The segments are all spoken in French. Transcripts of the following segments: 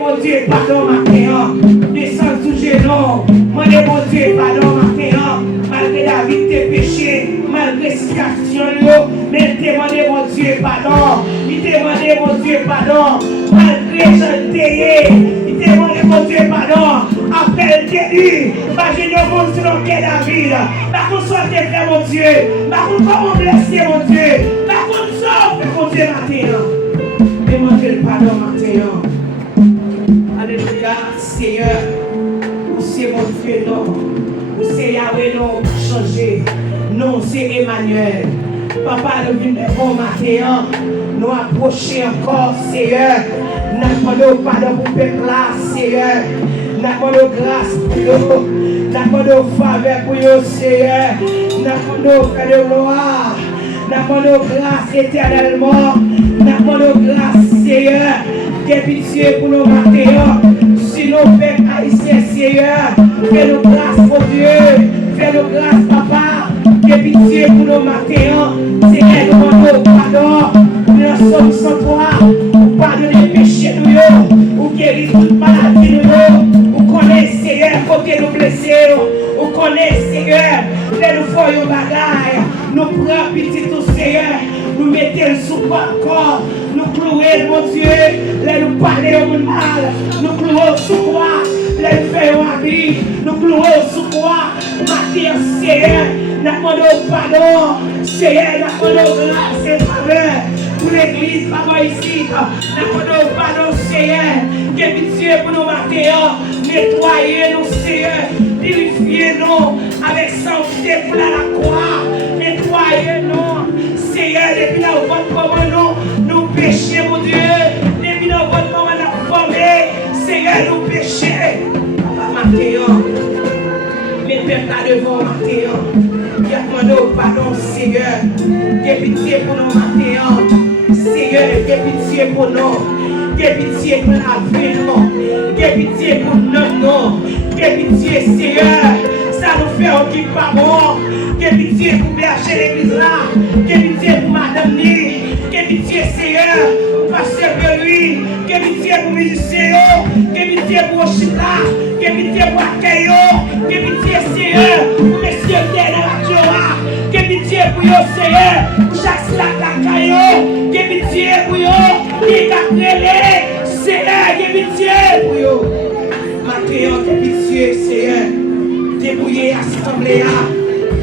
Mon Dieu, pardon, matin, descends sous genou. Mon Dieu, pardon, matin, malgré la vie de tes péchés, malgré la situation, mais demandez mon Dieu, pardon. Il demandait mon Dieu, pardon, malgré je t'ai. Il demandait mon Dieu, pardon. Appelle Dieu, pas je ne montre sur le quai David. Par contre, soit tes frères, mon Dieu. Par contre, comment blesser, mon Dieu. Par contre, sauve, mon Dieu, matin. Demandez le pardon, matin. Alléluia, Seigneur, où c'est mon Dieu, non, où c'est Yahweh, non, changer, non, c'est Emmanuel. Papa, nous venons de bon matin, nous approcher encore, Seigneur, nous demandons pardon pour le peuple là, Seigneur, nous demandons grâce pour nous, nous demandons faveur pour nous, Seigneur, nous demandons frère de gloire, nous demandons grâce éternellement, nous demandons grâce, Seigneur. Fais pitié pour nos matins, si nos pères haïtiens, Seigneur, fais-nous grâce, mon Dieu, fais-nous grâce, Papa, fais pitié pour nos matins, Seigneur, nous demandons pardon, nous sommes sans toi, pour pardonner les péchés, nous, pour guérir toute maladie, nous connaissons, Seigneur, côté nous blessés, nous connaissons, Seigneur, fais-nous faire une bagaille, nous prenons petit tout, Seigneur, nous mettons sous votre corps, nous clouons, mon Dieu, nous parler au mal, nous clouons sous quoi, les faisons habiller, nous clouons sous quoi, matin, Seigneur, nous demandons pardon, Seigneur, nous demandons grâce et faveur pour l'église, Papa, ici, nous demandons pardon, Seigneur, que pitié pour nos matins, nettoyez-nous, Seigneur, purifiez-nous avec sainteté pour la croix, nettoyez-nous, Seigneur, depuis la votre commandement, nous péchons, mon Dieu. Depuis la votre commandement, nous formés. Seigneur, nous péchons. Matin, mes pères là devant matin. Demandons pardon, Seigneur. Fais pitié pour nous, matin. Seigneur, fais pitié pour nous. Fais pitié pour la vie, nous. Fais pitié pour nous. Fais pitié, Seigneur. Ça nous fait un qui pas bon. Fais pitié pour berger l'église là. Fais pitié pour madame Ni. Fais pitié, Seigneur, pour pasteur de lui. Fais pitié pour musicien. Fais pitié pour Oshila. Fais pitié pour Akayo. Fais pitié, Seigneur, pour messieurs dans la Torah. Fais pitié pour eux, Seigneur, pour chaque slack à Kayo. Fais pitié pour eux. Qui a Seigneur, fais pitié pour eux. Matin, fais pitié, Seigneur. Débrouiller l'assemblée,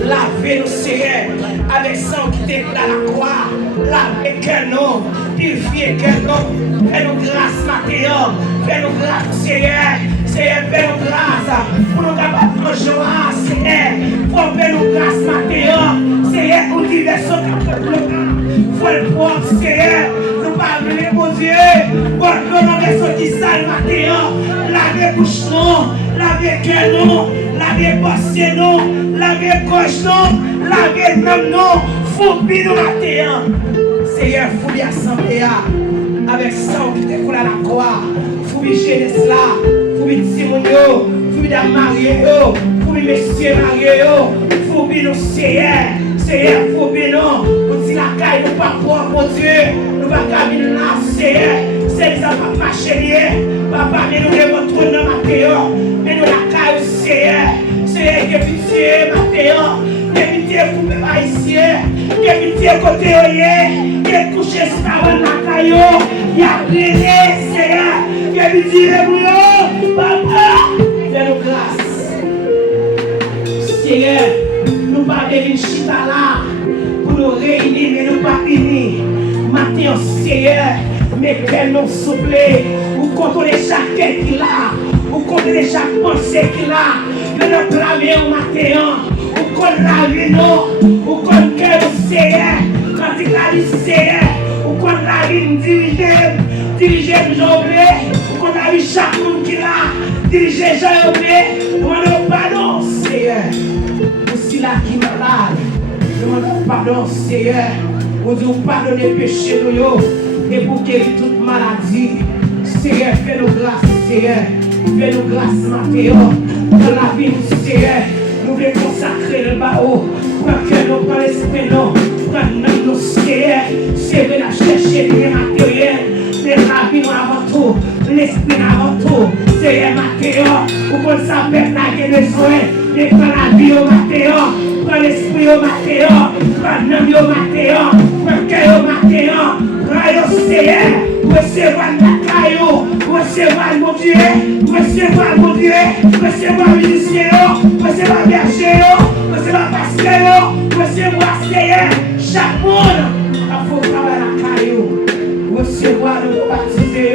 lavez-nous, Seigneur, avec sang qui t'est à la croix, lavez quel nom, purifiez quel nom, fais-nous grâce, matin, fais-nous grâce, Seigneur, Seigneur, fais-nous grâce, pour nous capables de joie, Seigneur, pour fais-nous grâce, matin, Seigneur, pour diversion de le faut le prendre, Seigneur, nous parlons, mon Dieu, pour que nous avons qui sale, matin, lavez bouche, non, lavez quel nom, lavez pensée, non, lavez gauche, non, lavez nom, non, foubi nous matin. Seigneur, foubi l'assemblée avec sang qui te coule à la croix, foubi jeunesse là, foubi Simonio, foubi dame mariée, foubi messieurs mariés, foubi nous, Seigneur, Seigneur, foubi nous, pour dire la caille, nous pas pour mon Dieu, nous pas caminer là, Seigneur, c'est les enfants pas chéris, papa, mais nous devons tourner dans ma terre, mais nous la caille, Seigneur. Seigneur, que pitié, matin, que pitié pour mes haïtiens, que pitié côté oyer, que couché sur la caillou, y a brûlé, Seigneur, que pitié pour nous, papa, fais-nous grâce. Seigneur, nous pas venir chita là, pour nous réunir, mais nous pas venir. Matin, Seigneur, mais qu'elle nous souple, ou contrôler chaque tête qu'il a, ou contrôler chaque pensée qu'il a. Nous nous blâmer au matin, ou qu'on la vie non, ou qu'on cœur Seigneur, quand il a dit Seigneur, ou qu'on la vie diriger Jean-Oblé, ou qu'on la vie chaque monde qui l'a, diriger Jean-Oblé, nous demandons pardon Seigneur, pour ceux-là qui sont malades, nous demandons pardon Seigneur, pour nous pardonner les péchés nous, et pour guérir toute maladie, Seigneur, fais-nous grâce Seigneur, fais-nous grâce matin. Dans la vie, Seigneur, nous voulons consacrer le bas-haut, pour que nous prenions l'esprit, non, prendre nos Seigneur, c'est de la chercher les matériels, les la vie avant tout, l'esprit avant tout. Seigneur, Mathéo, ou qu'on s'appelle la besoin, mais quand la vie au Mathéo, quand l'esprit au Mathéo, quand l'âme au Mathéo, quand le cœur au Mathéo, quand le Seigneur, recevoir la caillou, recevoir mon Dieu, recevoir mon Dieu, recevoir le musicien, recevoir le berger, recevoir le pasteur, recevoir Seigneur, chaque monde, il faut travailler la caillou, recevoir le baptisé,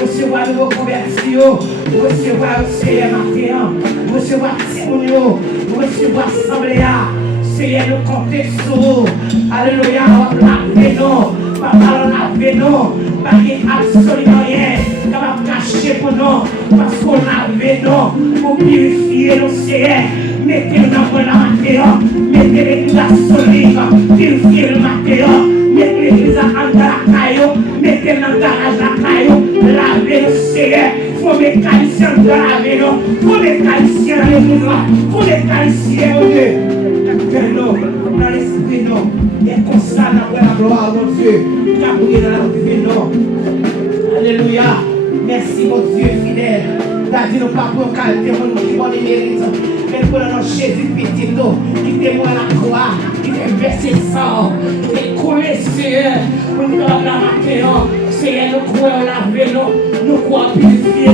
recevoir le converti, recevoir le Seigneur Mathéo, recevoir Timounio, recevoir l'assemblée, Seigneur, nous comptons sur, alléluia, lavez-nous, papa, lavez-nous, pas absolument rien, capable de cacher pour nous, parce qu'on lavez-nous, pour purifier nos Seigneur, mettez-nous dans la matière, mettez l'église à solide, purifiez le matériau, mettez l'église en la caillou, mettez dans le garage la caillou, lavez le Seigneur, faut des mécaniciens de laver nous, faut des mécaniciens dans l'église là, faut des mécaniciens au Dieu. Nous, dans l'esprit, nous, et constant dans la gloire, mon Dieu, qui a brillé dans la vie, nous. Alléluia. Merci, mon Dieu fidèle. T'as dit, nous pas pour calmer, mon qui va les mérite. Mais pour notre Jésus petit, qui témoigne la croix, qui fait verser le sang, qui fait couler, Seigneur, pour nous dans la matin. Seigneur, nous croyons laver, nous croyons purifier,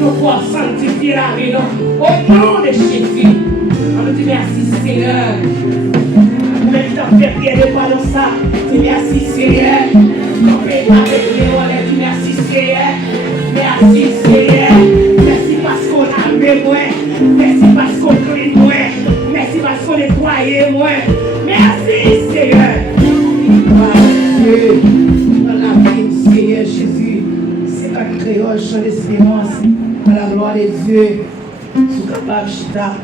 nous croyons sanctifier la vie, au nom de Jésus. On nous dit merci, Seigneur. Même si tu fais prier de quoi dans ça, dis merci, Seigneur. On fait avec les on dit merci, Seigneur. Merci, Seigneur. Merci parce qu'on a vu moi. Merci parce qu'on crie moi. Merci parce qu'on est croyé moi. Merci, Seigneur. Dieu, dans la vie du Seigneur Jésus, c'est un créole, chant d'espérance, à la gloire de Dieu. Sous capable, chita.